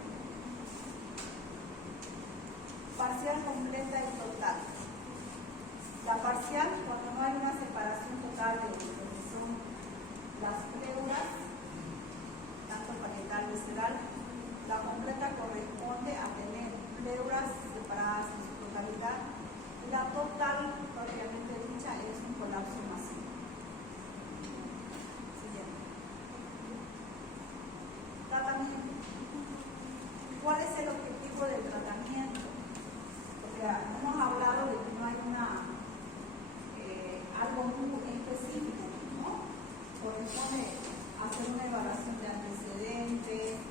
Parcial, completa y total. La parcial, cuando no hay una separación total de lo que son las pleuras, tanto parietal y visceral. La completa corresponde a tener pleuras separadas en su totalidad. Y la total, propiamente dicha, es un colapso masivo. Siguiente. Tratamiento. ¿Cuál es el objetivo del tratamiento? Porque hemos hablado de que no hay algo muy específico, ¿no? Corresponde hacer una evaluación de antecedentes,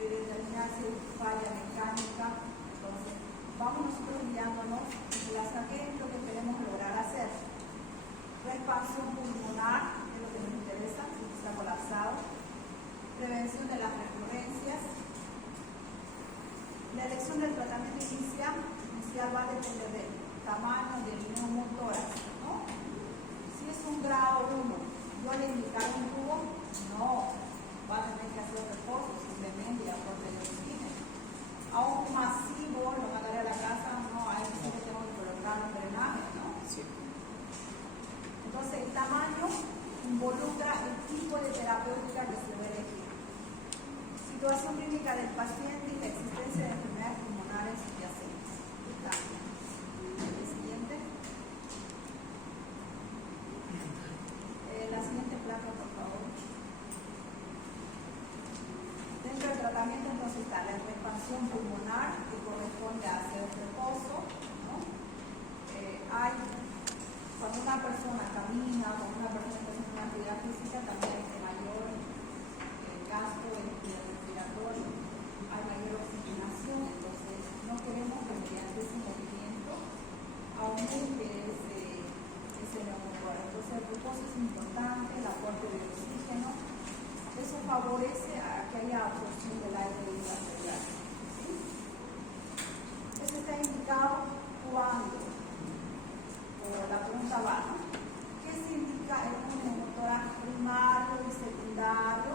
de determinar si hay falla mecánica. Entonces, vamos nosotros guiándonos en relación a qué es lo que queremos lograr hacer. Expansión pulmonar, es lo que nos interesa, si está colapsado. Prevención de las recurrencias. La elección del tratamiento inicial va a depender del tamaño del neumotórax, ¿no? Si es un grado 1, yo le indicaré un tubo, no, va a tener que hacer reposo simplemente y aporte de oxígeno. A un masivo, lo mandaré a la casa, no, ahí sí que tengo que colocar un drenaje, ¿no? Sí. Entonces, el tamaño involucra el tipo de terapéutica que se va a elegir. Situación clínica del paciente y la existencia de enfermedades pulmonares subyacentes. El siguiente. La siguiente placa, por favor. Dentro del tratamiento, entonces, está la expansión pulmonar, que corresponde a hacer reposo, ¿no? Cuando una persona camina, cuando una persona está haciendo una actividad física, también hay mayor gasto respiratorio, hay mayor oxigenación, entonces no queremos que mediante ese movimiento aumente ese neumotórax. Entonces el reposo es importante, el aporte de oxígeno, eso favorece a que haya absorción del aire intracelular. ¿Sí? Eso está indicado cuando, o la pregunta va, ¿no? ¿Qué se indica en un neumotórax primario y secundario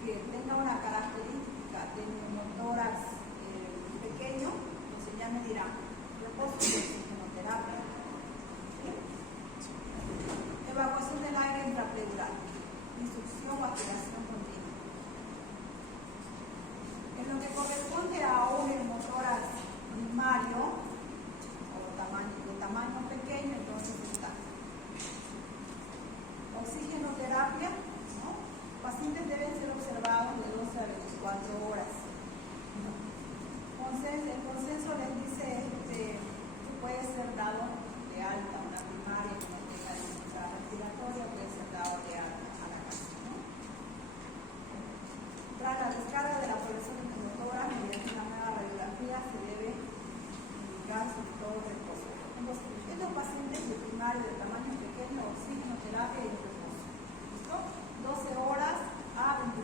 que tenga una característica de neumotórax pequeño? Entonces ya me dirán, reposo de oxigenoterapia. ¿Sí? Evacuación del aire intrapleural, insucción o aspiración continua. En lo que corresponde a un neumotórax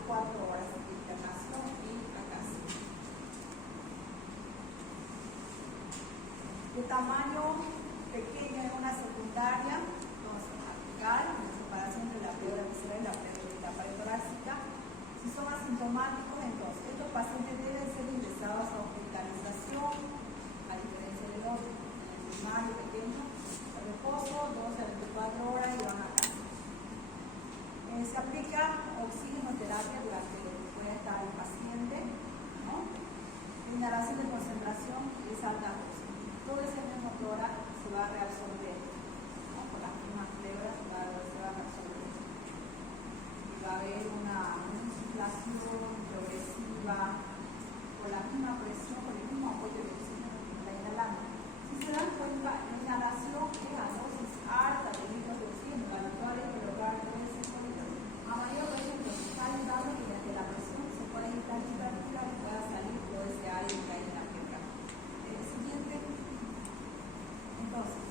4 horas de internación y acá sí. De tamaño pequeño en una secundaria, entonces aplicar la separación entre la pleura visceral y la pared torácica. Si son asintomáticos, entonces estos pacientes deben ser ingresados a hospitalización, a diferencia del otro, en el primario pequeño, el reposo, 12 a 24 horas y van a casa. Se aplica oxigenoterapia durante lo que pueda estar el paciente, ¿no? Inhalación de concentración y es alta dosis. Todo ese mismo tórax se va a reabsorber, ¿no? Por las mismas pleuras se va a reabsorber. Y va a haber una insuflación progresiva por la misma presión, por el mismo apoyo de oxígeno que está inhalando. Si se dan cuenta, la inhalación es a dosis alta de litros de oxígeno, la habitual es colocar 3 litros. A mayor dosis lo que está ayudando que desde la presión se pueda inflar y pueda salir todo ese aire que hay en la pierna. Siguiente. Entonces,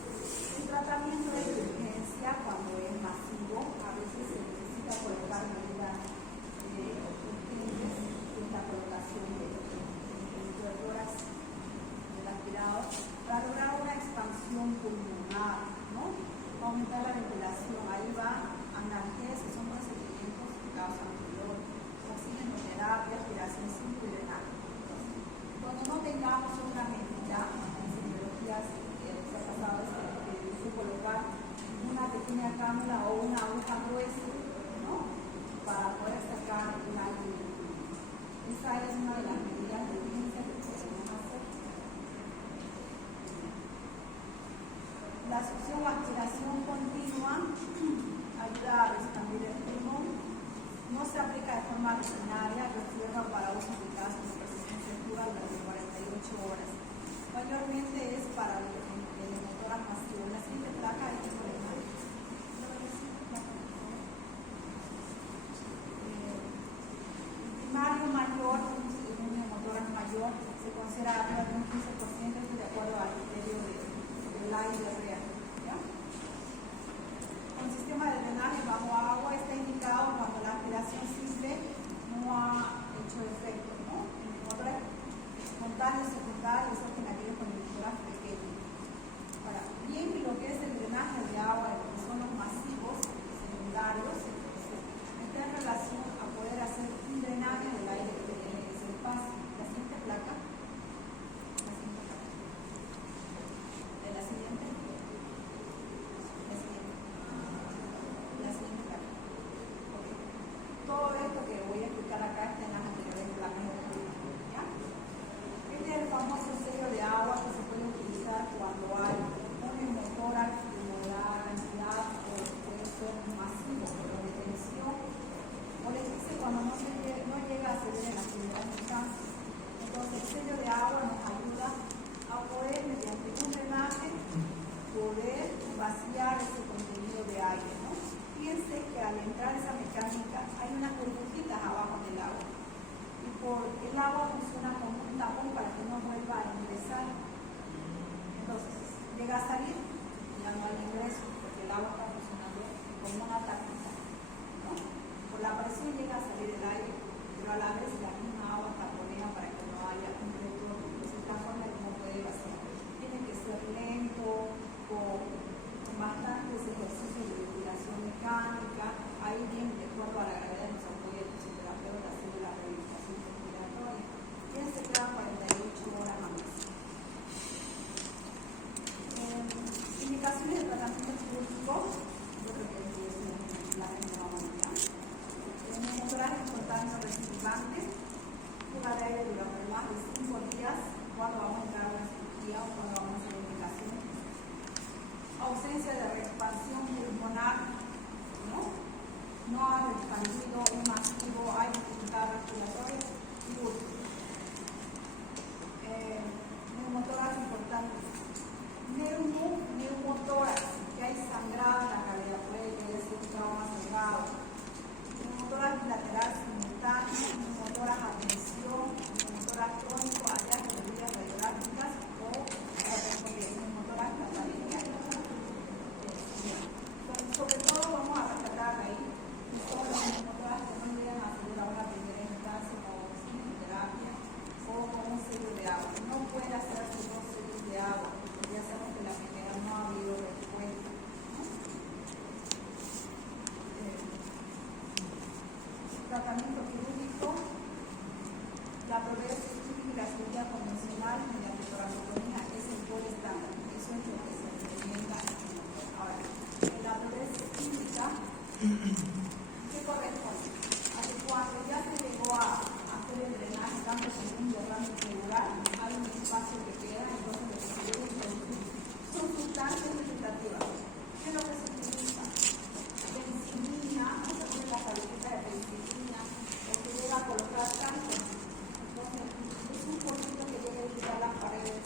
el tratamiento de urgencia cuando es masivo, a veces se necesita colocar medidas urgentes, que es la colocación de tórax del aspirado, para lograr una expansión pulmonar, ¿no? Aumentar la ventilación. Ahí va analgesia, son procedimientos que causan dolor, oxigenoterapia, aspiración simple y drenaje. Cuando no tengamos una medida en semiologías que se ha pasado es que dice colocar una pequeña cánula o una aguja gruesa, ¿no? Para poder sacar el aire. Esa es una de las medidas de urgencia que podemos hacer. La succión o aspiración continua ayuda a expandir el pulmón. No se aplica de forma rutinaria, reserva para uso de casos de resistencia activa durante 48 horas. Mayormente es para el motor masivo. La siguiente placa es por el primario mayor, un motor mayor, se considera arriba de un 15% de acuerdo al criterio del aire real. Un sistema de drenaje bajo agua está indicado cuando la aspiración simple no ha hecho efecto, ¿no? En el motor espontáneo secundario es que aquellos con emisoras pequeñas. Ahora, bien lo que es el drenaje de agua, lo que son los masivos secundarios, está en relación a poder hacer un drenaje del aire que se pase. La siguiente placa. De la siguiente. Todo esto que voy a explicar acá está en las anteriores placas. Este es el famoso agua. No puede hacerse 2 series de agua, porque ya sabemos que la primera no ha habido respuesta, ¿no? Tratamiento quirúrgico, la progresión y la cirugía convencional mediante toracotomía es el gol estándar. Eso es lo que se recomienda. Ahora, en la progresión química, ¿qué corresponde? Cuando ya se llegó a hacer el drenaje, tanto como un derrame pleural, hay un espacio que queda, entonces lo que se debe introducir son sustancias vegetativas. ¿Qué es lo que se utiliza? Penicilina, no se pone la tableta de penicilina, o se llega a colocar tanto. Entonces, es un poquito que debe evitar las paredes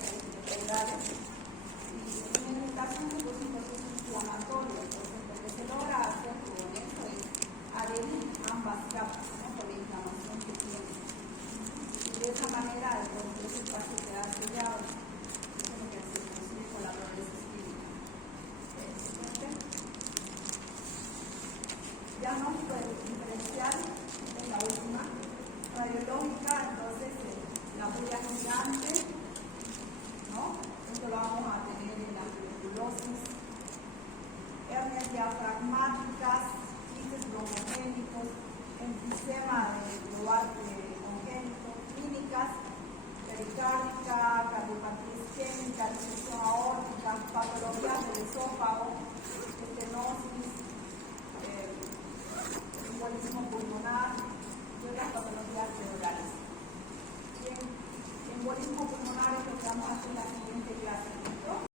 pleurales. Y en el caso de los procesos inflamatorios, lo que se logra hacer con esto es adherir ambas capas, ¿no? Por la inflamación que tiene. Y de esa manera ese espacio queda sellado. Eso es lo que se consigue con la progresión química. Diagnóstico diferencial es la última. Radiológica, entonces la huella gigante, ¿no? Esto lo vamos a tener en la tuberculosis. Hernias diafragmáticas, quistes broncogénicos, enfisema global congénito, clínicas, pericárdica, cardiopatía isquémica, disfunción aórtica, patologías del esófago, estenosis, embolismo pulmonar y otras patologías pleurales. Bien, embolismo pulmonar es lo que vamos a hacer aquí.